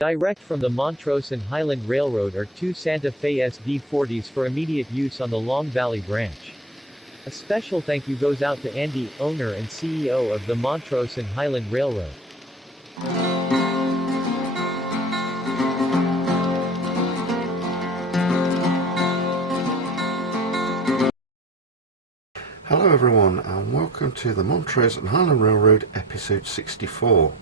Direct from the Montrose and Highland Railroad are two Santa Fe SD40s for immediate use on the Long Valley branch. A special thank you goes out to Andy, owner and CEO of the Montrose and Highland Railroad. Hello everyone and welcome to the Montrose and Highland Railroad episode 64.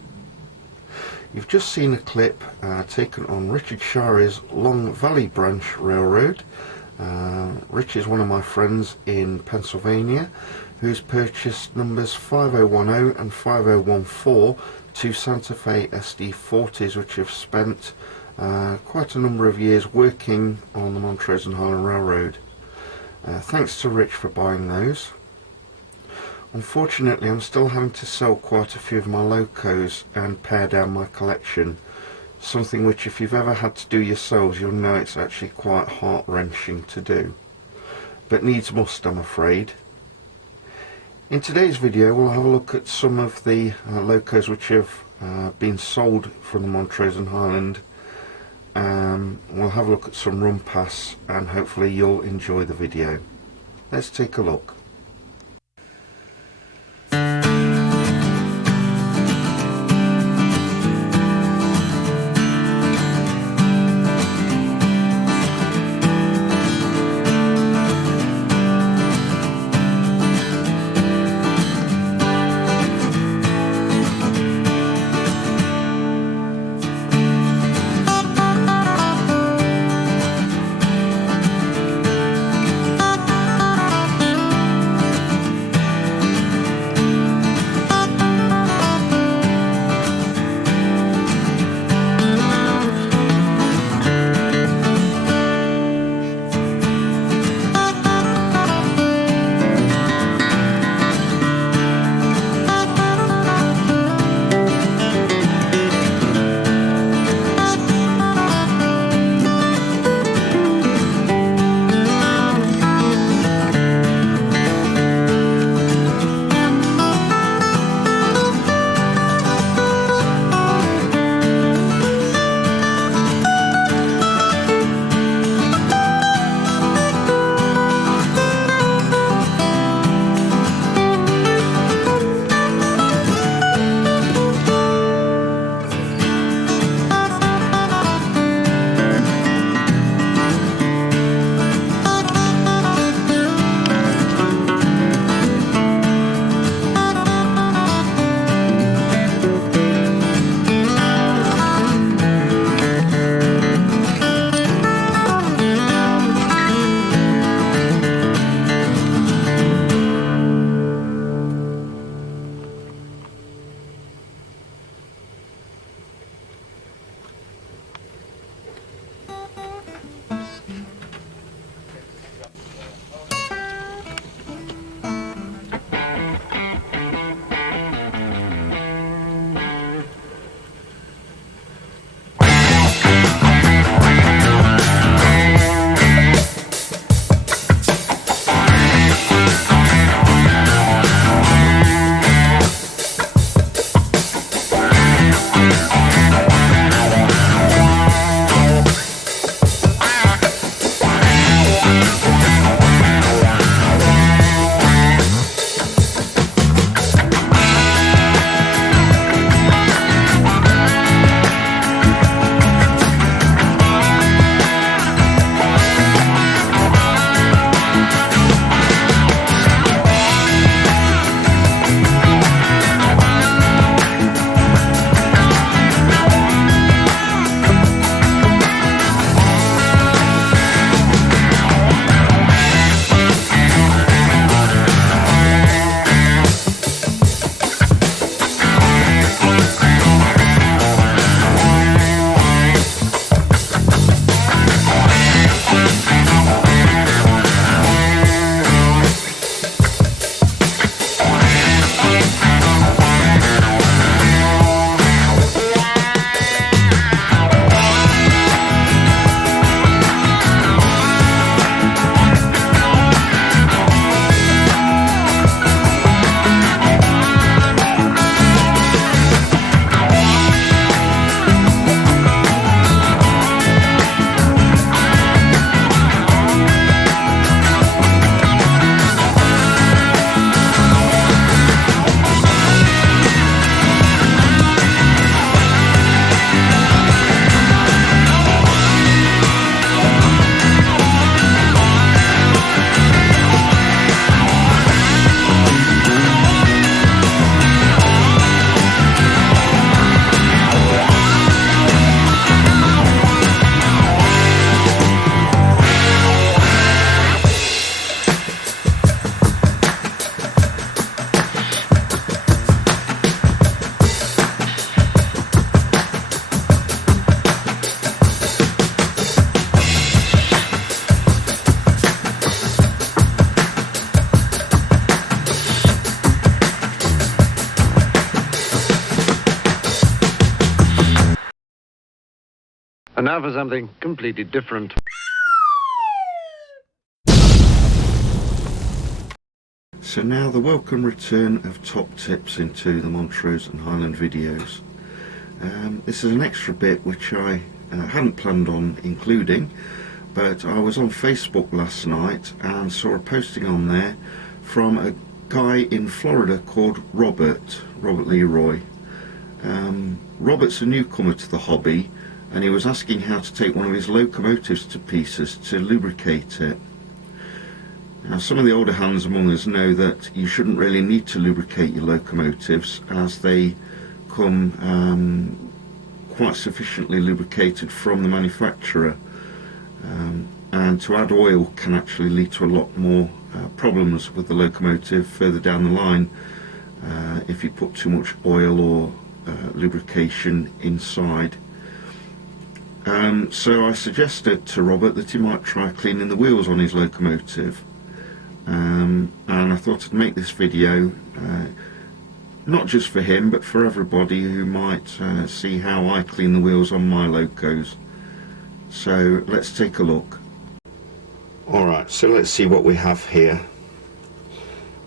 You've just seen a clip taken on Richard Shari's Long Valley Branch Railroad. Rich is one of my friends in Pennsylvania who's purchased numbers 5010 and 5014, two Santa Fe SD40s which have spent quite a number of years working on the Montrose and Highland Railroad. Thanks to Rich for buying those. Unfortunately, I'm still having to sell quite a few of my locos and pare down my collection, something which if you've ever had to do yourselves you'll know it's actually quite heart-wrenching to do, but needs must, I'm afraid. In today's video we'll have a look at some of the locos which have been sold from the Montrose and Highland. We'll have a look at some run pass and hopefully you'll enjoy the video. Let's take a look. And now for something completely different. So now the welcome return of top tips into the Montrose and Highland videos. This is an extra bit which I hadn't planned on including, but I was on Facebook last night and saw a posting on there from a guy in Florida called Robert Leroy. Robert's a newcomer to the hobby, and he was asking how to take one of his locomotives to pieces to lubricate it. Now, some of the older hands among us know that you shouldn't really need to lubricate your locomotives, as they come quite sufficiently lubricated from the manufacturer, and to add oil can actually lead to a lot more problems with the locomotive further down the line if you put too much oil or lubrication inside. So I suggested to Robert that he might try cleaning the wheels on his locomotive, and I thought I'd make this video not just for him but for everybody who might see how I clean the wheels on my locos. So let's take a look. Alright, so let's see what we have here.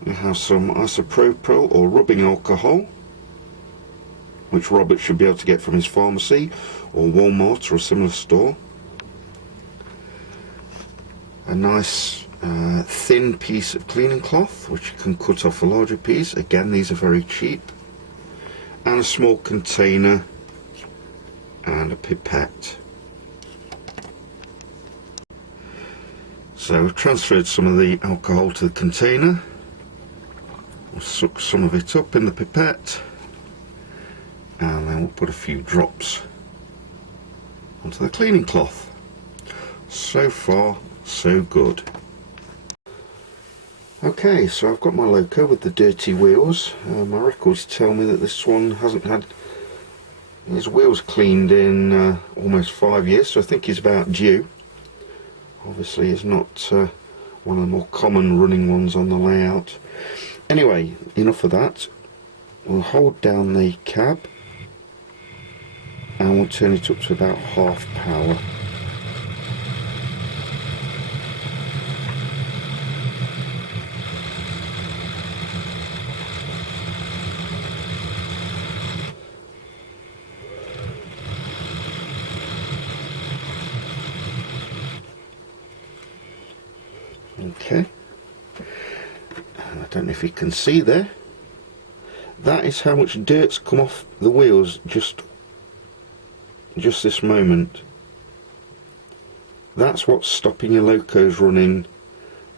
We have some isopropyl or rubbing alcohol, which Robert should be able to get from his pharmacy or Walmart or a similar store. A nice thin piece of cleaning cloth which you can cut off a larger piece. Again, these are very cheap. And a small container and a pipette. So we've transferred some of the alcohol to the container. We'll suck some of it up in the pipette, and then we'll put a few drops onto the cleaning cloth. So far, so good. Okay, so I've got my loco with the dirty wheels. My records tell me that this one hasn't had his wheels cleaned in almost 5 years, so I think he's about due. Obviously it's not one of the more common running ones on the layout. Anyway, enough of that. We'll hold down the cab and we'll turn it up to about half power. Okay, I don't know if you can see there, that is how much dirt's come off the wheels just this moment. That's what's stopping your locos running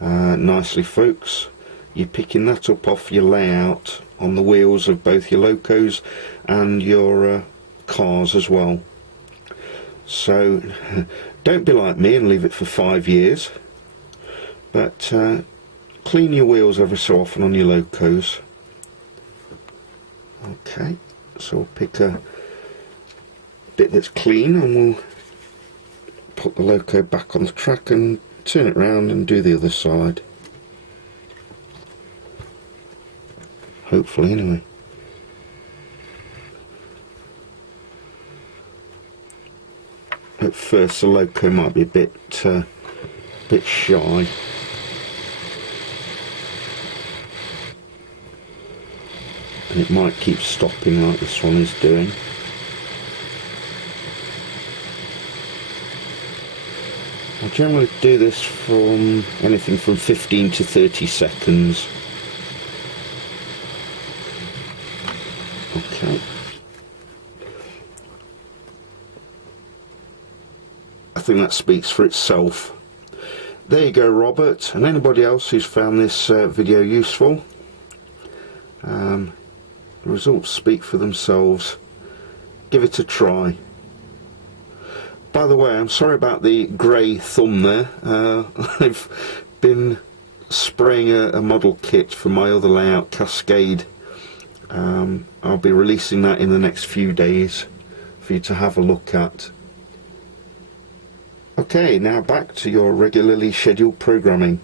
nicely, folks. You're picking that up off your layout on the wheels of both your locos and your cars as well. So don't be like me and leave it for 5 years. But clean your wheels every so often on your locos. Okay, so we'll pick a bit that's clean and we'll put the loco back on the track and turn it round and do the other side. Hopefully, anyway. At first the loco might be a bit shy. And it might keep stopping like this one is doing. I generally do this from anything from 15 to 30 seconds. Okay. I think that speaks for itself. There you go, Robert, and anybody else who's found this video useful. The results speak for themselves. Give it a try. By the way, I'm sorry about the grey thumb there. I've been spraying a model kit for my other layout, Cascade. I'll be releasing that in the next few days for you to have a look at. Okay, now back to your regularly scheduled programming.